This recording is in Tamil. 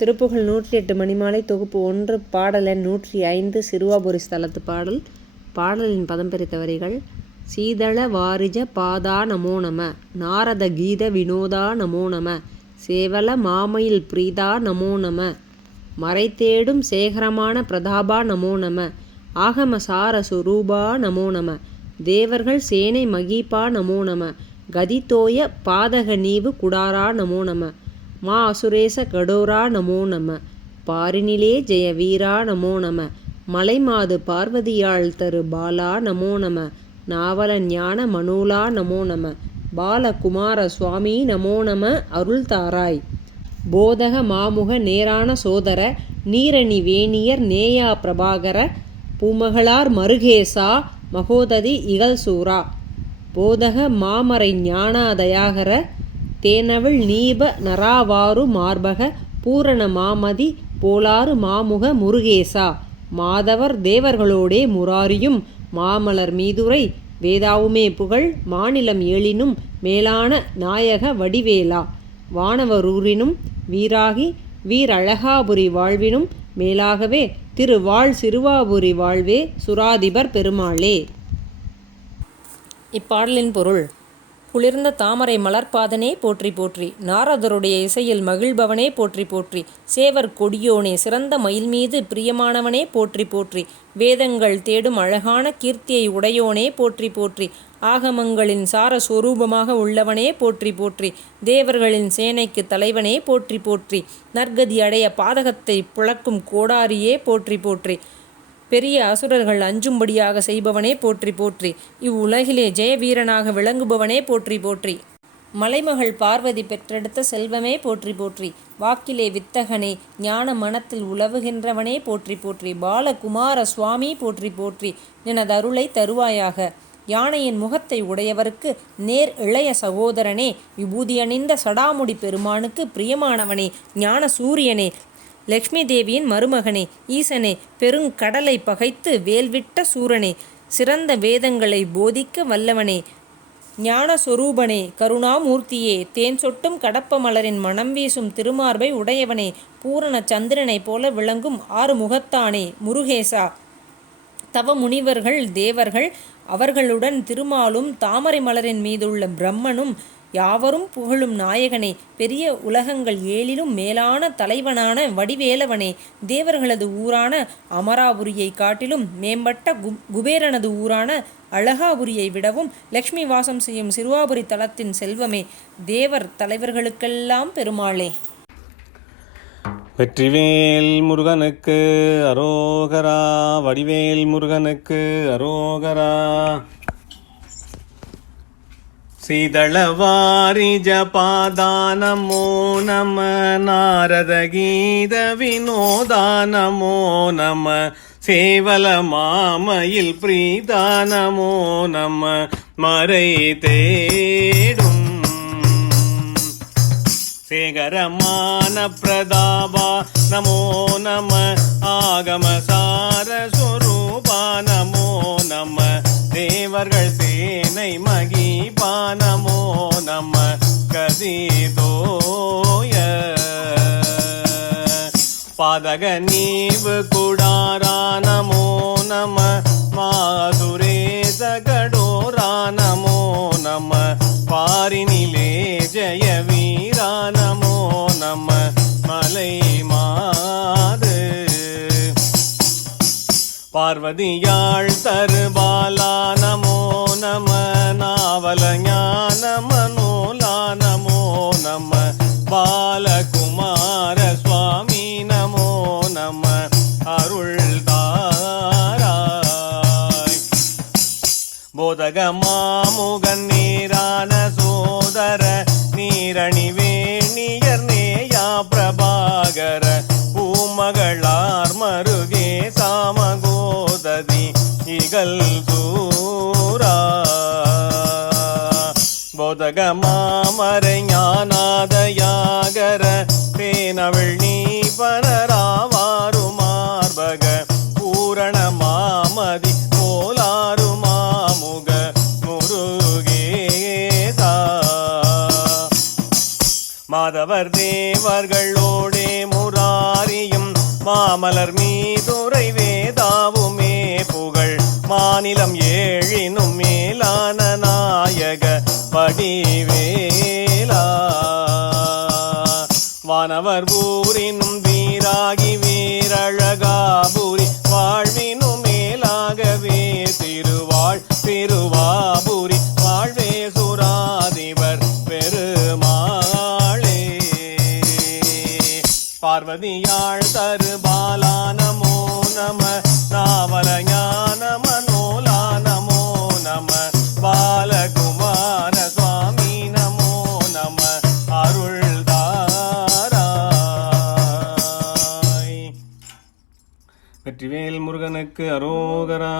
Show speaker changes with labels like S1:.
S1: திருப்புகழ் நூற்றி எட்டு மணிமாலை தொகுப்பு ஒன்று பாடல் எண் நூற்றி ஐந்து சிறுவாபுரி ஸ்தலத்து பாடல். பாடலின் பதம் பிரித்த வரிகள் சீதள வாரிஜ பாதா நமோ நம நாரத கீத வினோதா நமோ நம சேவல மாமயில் பிரீதா நமோ நம மறைத்தேடும் சேகரமான பிரதாபா நமோ நம ஆகம சார சுரூபா நமோ நம தேவர்கள் சேனை மகீபா நமோ நம கதித்தோய பாதக நீவு குடாரா நமோ நம மா அசுரேச கடோரா நமோ நம. பாரினிலே ஜெய வீரா நமோ நம. மலைமாது பார்வதியாள் தரு பாலா நமோ நம. நாவல ஞான மனூலா நமோ நம. பாலகுமார சுவாமி நமோ நம. அருள் தாராய். போதக மாமுக நேரான சோதர. நீரணி வேணியர் நேயா பிரபாகர. பூமகளார் மருகேசா. மகோததி இகல்சூரா. போதக மாமரை ஞானாதயாகர. தேனவள் நீப நராவாறு மார்பக பூரண மாமதி போலாறு மாமுக முருகேசா. மாதவர் தேவர்களோடே முராரியும் மாமலர் மீதுரை வேதாவுமே புகழ் மாநிலம் ஏழினும் மேலான நாயக வடிவேலா. வானவரூரினும் வீராகி வீரழகாபுரி வாழ்வினும் மேலாகவே திருவாழ் சிறுவாபுரி வாழ்வே சுராதிபர் பெருமாளே. இப்பாடலின் பொருள் குளிர்ந்த தாமரை மலர்பாதனே போற்றி போற்றி. நாரதருடைய இசையில் மகிழ்பவனே போற்றி போற்றி. சேவர் கொடியோனே சிறந்த மயில் மீது பிரியமானவனே போற்றி போற்றி. வேதங்கள் தேடும் அழகான கீர்த்தியை உடையோனே போற்றி போற்றி. ஆகமங்களின் சார சொரூபமாக உள்ளவனே போற்றி போற்றி. தேவர்களின் சேனைக்கு தலைவனே போற்றி போற்றி. நற்கதி அடைய பாதகத்தை புழக்கும் கோடாரியே போற்றி போற்றி. பெரிய அசுரர்கள் அஞ்சும்படியாக செய்பவனே போற்றி போற்றி. இவ்வுலகிலே ஜெயவீரனாக விளங்குபவனே போற்றி போற்றி. மலைமகள் பார்வதி பெற்றெடுத்த செல்வமே போற்றி போற்றி. வாக்கிலே வித்தகனே ஞான மனத்தில் உலவுகின்றவனே போற்றி போற்றி. பாலகுமார சுவாமி போற்றி போற்றி. எனது அருளை தருவாயாக. யானையின் முகத்தை உடையவருக்கு நேர் இளைய சகோதரனே. விபூதி அணிந்த சடாமுடி பெருமானுக்கு பிரியமானவனே. ஞான சூரியனே லக்ஷ்மி தேவியின் மருமகனே ஈசனே பெருங்கடலை பகைத்து வேல்விட்ட சூரனே சிறந்த வேதங்களை போதிக்க வல்லவனே ஞானஸ்வரூபனே கருணாமூர்த்தியே தேன் சொட்டும் கடப்ப மலரின் மனம் வீசும் திருமார்பை உடையவனே பூரண சந்திரனைப் போல விளங்கும் ஆறு முகத்தானே முருகேசா. தவ முனிவர்கள் தேவர்கள் அவர்களுடன் திருமாலும் தாமரை மலரின் மீதுள்ள பிரம்மனும் யாவரும் புகழும் நாயகனே பெரிய உலகங்கள் ஏழிலும் மேலான தலைவனான வடிவேலவனே தேவர்களது ஊரான அமராபுரியை காட்டிலும் மேம்பட்ட கு குபேரனது ஊரான அழகாபுரியை விடவும் லக்ஷ்மி வாசம் செய்யும் சிறுவாபுரி தலத்தின் செல்வமே தேவர் தலைவர்களுக்கெல்லாம் பெருமாளே.
S2: வெற்றிவேல் முருகனுக்கு அரோகரா வடிவேல் முருகனுக்கு அரோகரா. சீதளவாரிஜ பாதானமோ நம நாரத கீத வினோதானமோ நம சேவல மாமயில் பிரீதானமோ நம மறை தேடும். சேகரமான பிரதாபா நமோ நம ஆகம சார சுரூபா நமோ நம தேவர்கள் சேனை மகி பானமோ நம்ம கதிதோய. பாதக நீவு குடாரானமோ நம மாதுரேச கடோரா நம பாரினிலே ஜெய வீரானமோ நம மலை மாது பார்வதியாள் தருபாலா நம. பாலகுமார சுவாமி நமோ நம. அருள் தாராய் போதக மாமுகன் நீரான சோதர. நீரணி வேணியர் நேயா பிரபாகர. பூமகளார் மருகே சாமகோததி இகல் தூரா. போதக மாமரை மாதவர் தேவர்களோடே முராரியும் மாமலர் மீதுரை வேதாவுமே புகழ். மாநிலம் ஏழினும் மேலான நாயக படிவேலா வானவர் பார்வதியாழ் தரு பாலா நமோ நம நாவல ஞான மனோலா நமோ நம பாலகுமார சுவாமி நமோ நம அருள்தாராய். வெற்றிவேல் முருகனுக்கு அரோகரா.